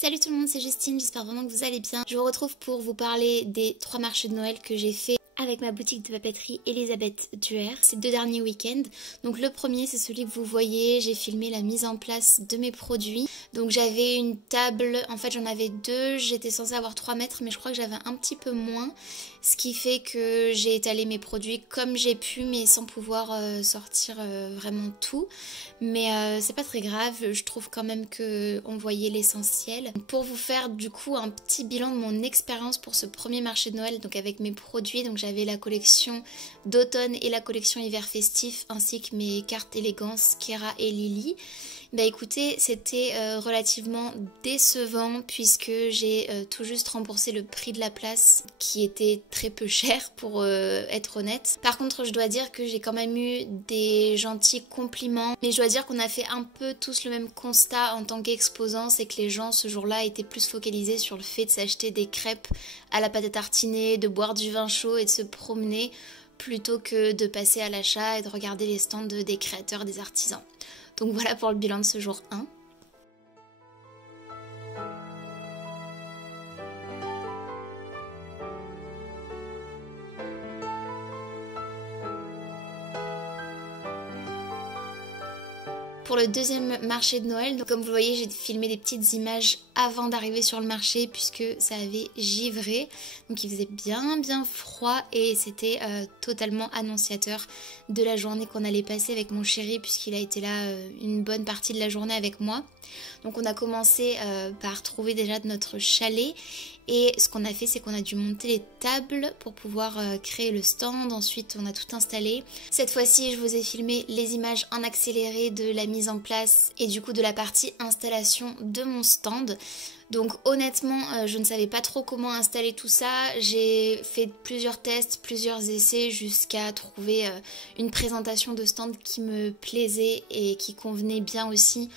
Salut tout le monde, c'est Justine, j'espère vraiment que vous allez bien. Je vous retrouve pour vous parler des 3 marchés de Noël que j'ai fait avec ma boutique de papeterie Elisabeth Duer ces 2 derniers week-ends. Donc le premier, c'est celui que vous voyez, j'ai filmé la mise en place de mes produits. Donc j'avais une table, en fait j'en avais 2, j'étais censée avoir 3 mètres mais je crois que j'avais un petit peu moins. Ce qui fait que j'ai étalé mes produits comme j'ai pu mais sans pouvoir sortir vraiment tout. Mais c'est pas très grave, je trouve quand même qu'on voyait l'essentiel. Pour vous faire du coup un petit bilan de mon expérience pour ce premier marché de Noël, donc avec mes produits, donc j'avais la collection d'automne et la collection hiver festif ainsi que mes cartes élégance Kera et Lily. Bah écoutez, c'était relativement décevant puisque j'ai tout juste remboursé le prix de la place qui était très peu cher pour être honnête. Par contre, je dois dire que j'ai quand même eu des gentils compliments, mais je dois dire qu'on a fait un peu tous le même constat en tant qu'exposants, c'est que les gens ce jour-là étaient plus focalisés sur le fait de s'acheter des crêpes à la pâte à tartiner, de boire du vin chaud et de se promener plutôt que de passer à l'achat et de regarder les stands des créateurs, des artisans. Donc voilà pour le bilan de ce jour 1. Pour le deuxième marché de Noël, donc comme vous le voyez, j'ai filmé des petites images avant d'arriver sur le marché puisque ça avait givré. Donc il faisait bien froid et c'était totalement annonciateur de la journée qu'on allait passer avec mon chéri puisqu'il a été là une bonne partie de la journée avec moi. Donc on a commencé par trouver déjà notre chalet. Et ce qu'on a fait, c'est qu'on a dû monter les tables pour pouvoir créer le stand. Ensuite, on a tout installé. Cette fois-ci, je vous ai filmé les images en accéléré de la mise en place et du coup de la partie installation de mon stand. Donc honnêtement, je ne savais pas trop comment installer tout ça. J'ai fait plusieurs tests, plusieurs essais jusqu'à trouver une présentation de stand qui me plaisait et qui convenait bien aussi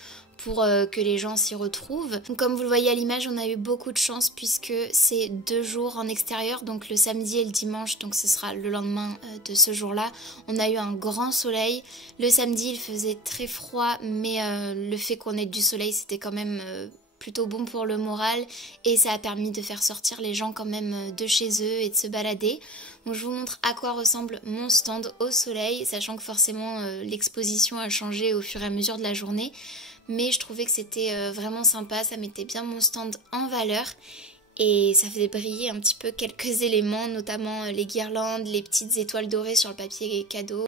pour que les gens s'y retrouvent. Donc, comme vous le voyez à l'image, on a eu beaucoup de chance puisque c'est 2 jours en extérieur, donc le samedi et le dimanche, donc ce sera le lendemain de ce jour-là. On a eu un grand soleil. Le samedi, il faisait très froid, mais le fait qu'on ait du soleil, c'était quand même plutôt bon pour le moral et ça a permis de faire sortir les gens quand même de chez eux et de se balader. Donc je vous montre à quoi ressemble mon stand au soleil, sachant que forcément l'exposition a changé au fur et à mesure de la journée. Mais je trouvais que c'était vraiment sympa, ça mettait bien mon stand en valeur et ça faisait briller un petit peu quelques éléments, notamment les guirlandes, les petites étoiles dorées sur le papier cadeau.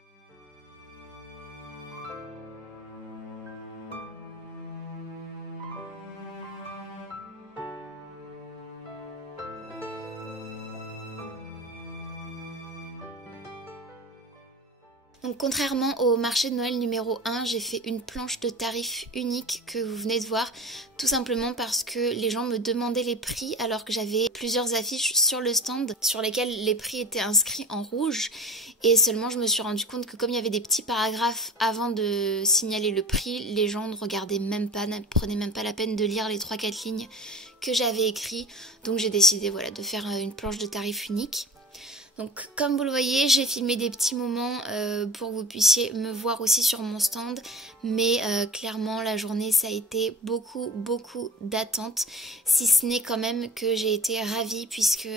Donc contrairement au marché de Noël numéro 1, j'ai fait une planche de tarifs unique que vous venez de voir, tout simplement parce que les gens me demandaient les prix alors que j'avais plusieurs affiches sur le stand sur lesquelles les prix étaient inscrits en rouge et seulement je me suis rendu compte que comme il y avait des petits paragraphes avant de signaler le prix, les gens ne regardaient même pas, ne prenaient même pas la peine de lire les 3-4 lignes que j'avais écrites, donc j'ai décidé voilà, de faire une planche de tarifs unique. Donc comme vous le voyez, j'ai filmé des petits moments pour que vous puissiez me voir aussi sur mon stand. Mais clairement la journée ça a été beaucoup d'attente. Si ce n'est quand même que j'ai été ravie puisque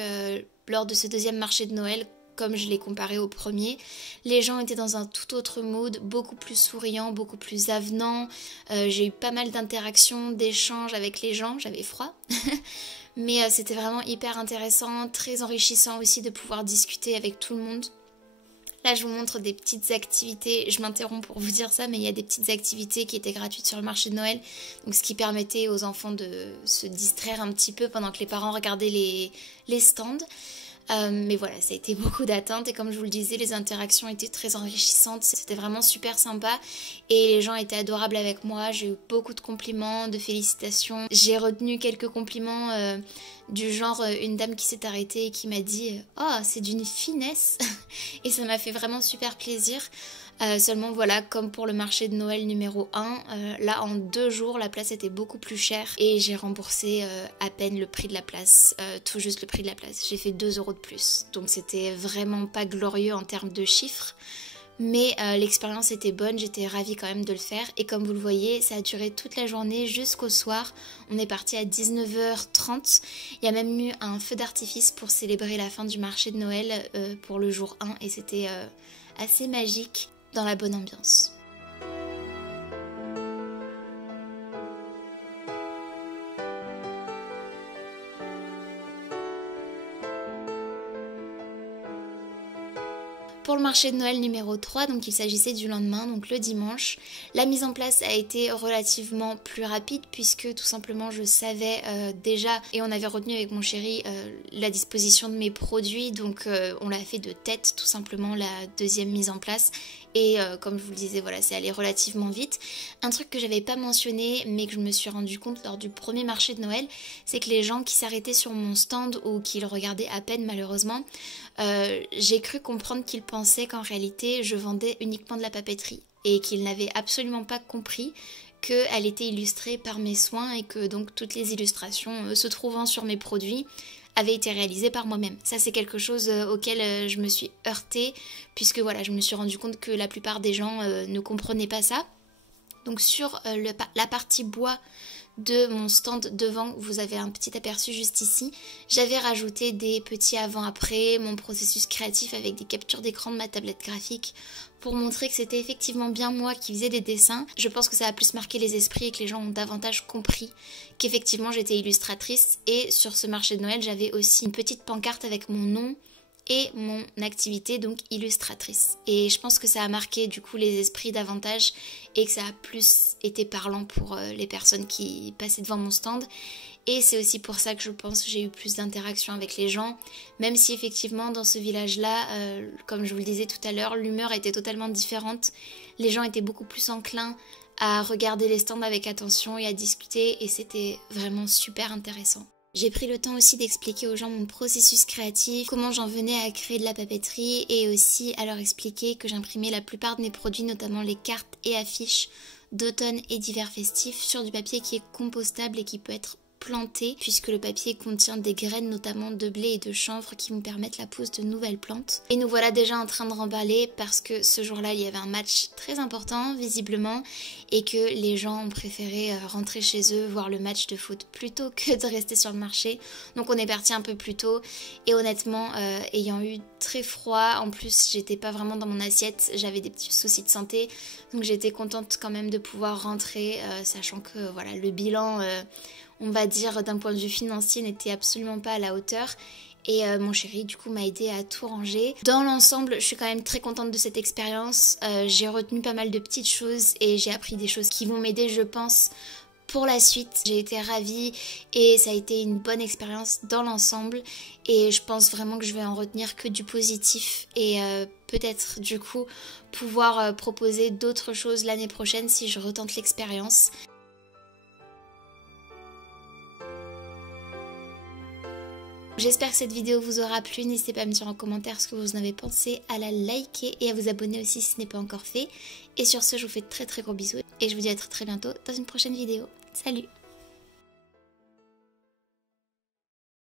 lors de ce deuxième marché de Noël, comme je l'ai comparé au premier, les gens étaient dans un tout autre mood, beaucoup plus souriants, beaucoup plus avenants. J'ai eu pas mal d'interactions, d'échanges avec les gens, j'avais froid. Mais c'était vraiment hyper intéressant, très enrichissant aussi de pouvoir discuter avec tout le monde. Là, je vous montre des petites activités. Je m'interromps pour vous dire ça, mais il y a des petites activités qui étaient gratuites sur le marché de Noël. Donc, ce qui permettait aux enfants de se distraire un petit peu pendant que les parents regardaient les stands. Mais voilà, ça a été beaucoup d'attentes et comme je vous le disais, les interactions étaient très enrichissantes, c'était vraiment super sympa et les gens étaient adorables avec moi, j'ai eu beaucoup de compliments, de félicitations. J'ai retenu quelques compliments du genre une dame qui s'est arrêtée et qui m'a dit « Oh, c'est d'une finesse !» et ça m'a fait vraiment super plaisir. Seulement voilà, comme pour le marché de Noël numéro 1, là en 2 jours la place était beaucoup plus chère et j'ai remboursé à peine le prix de la place, tout juste le prix de la place. J'ai fait 2 € de plus, donc c'était vraiment pas glorieux en termes de chiffres. Mais l'expérience était bonne, j'étais ravie quand même de le faire. Et comme vous le voyez, ça a duré toute la journée jusqu'au soir. On est parti à 19h30. Il y a même eu un feu d'artifice pour célébrer la fin du marché de Noël pour le jour 1. Et c'était assez magique dans la bonne ambiance. Pour le marché de Noël numéro 3, donc il s'agissait du lendemain, donc le dimanche, la mise en place a été relativement plus rapide puisque tout simplement je savais déjà et on avait retenu avec mon chéri la disposition de mes produits, donc on l'a fait de tête tout simplement la deuxième mise en place. Et comme je vous le disais, voilà, c'est allé relativement vite. Un truc que j'avais pas mentionné, mais que je me suis rendu compte lors du premier marché de Noël, c'est que les gens qui s'arrêtaient sur mon stand ou qui le regardaient à peine malheureusement, j'ai cru comprendre qu'ils pensaient qu'en réalité je vendais uniquement de la papeterie et qu'ils n'avaient absolument pas compris qu'elle était illustrée par mes soins et que donc toutes les illustrations se trouvant sur mes produits avait été réalisé par moi-même. Ça c'est quelque chose auquel je me suis heurtée puisque voilà, je me suis rendu compte que la plupart des gens ne comprenaient pas ça. Donc sur la partie bois de mon stand devant, vous avez un petit aperçu juste ici, j'avais rajouté des petits avant-après, mon processus créatif avec des captures d'écran de ma tablette graphique pour montrer que c'était effectivement bien moi qui faisais des dessins. Je pense que ça a plus marqué les esprits et que les gens ont davantage compris qu'effectivement j'étais illustratrice. Et sur ce marché de Noël, j'avais aussi une petite pancarte avec mon nom et mon activité, donc illustratrice. Et je pense que ça a marqué du coup les esprits davantage et que ça a plus été parlant pour les personnes qui passaient devant mon stand. Et c'est aussi pour ça que je pense que j'ai eu plus d'interaction avec les gens, même si effectivement dans ce village-là, comme je vous le disais tout à l'heure, l'humeur était totalement différente. Les gens étaient beaucoup plus enclins à regarder les stands avec attention et à discuter et c'était vraiment super intéressant. J'ai pris le temps aussi d'expliquer aux gens mon processus créatif, comment j'en venais à créer de la papeterie et aussi à leur expliquer que j'imprimais la plupart de mes produits, notamment les cartes et affiches d'automne et d'hiver festifs, sur du papier qui est compostable et qui peut être planté puisque le papier contient des graines notamment de blé et de chanvre qui vont permettre la pousse de nouvelles plantes. Et nous voilà déjà en train de remballer parce que ce jour-là il y avait un match très important visiblement et que les gens ont préféré rentrer chez eux voir le match de foot plutôt que de rester sur le marché. Donc on est parti un peu plus tôt et honnêtement ayant eu très froid, en plus j'étais pas vraiment dans mon assiette, j'avais des petits soucis de santé donc j'étais contente quand même de pouvoir rentrer sachant que voilà le bilan on va dire d'un point de vue financier n'était absolument pas à la hauteur et mon chéri du coup m'a aidé à tout ranger. Dans l'ensemble je suis quand même très contente de cette expérience, j'ai retenu pas mal de petites choses et j'ai appris des choses qui vont m'aider je pense pour la suite. J'ai été ravie et ça a été une bonne expérience dans l'ensemble et je pense vraiment que je vais en retenir que du positif et peut-être du coup pouvoir proposer d'autres choses l'année prochaine si je retente l'expérience. J'espère que cette vidéo vous aura plu, n'hésitez pas à me dire en commentaire ce que vous en avez pensé, à la liker et à vous abonner aussi si ce n'est pas encore fait. Et sur ce, je vous fais de très gros bisous et je vous dis à très bientôt dans une prochaine vidéo. Salut!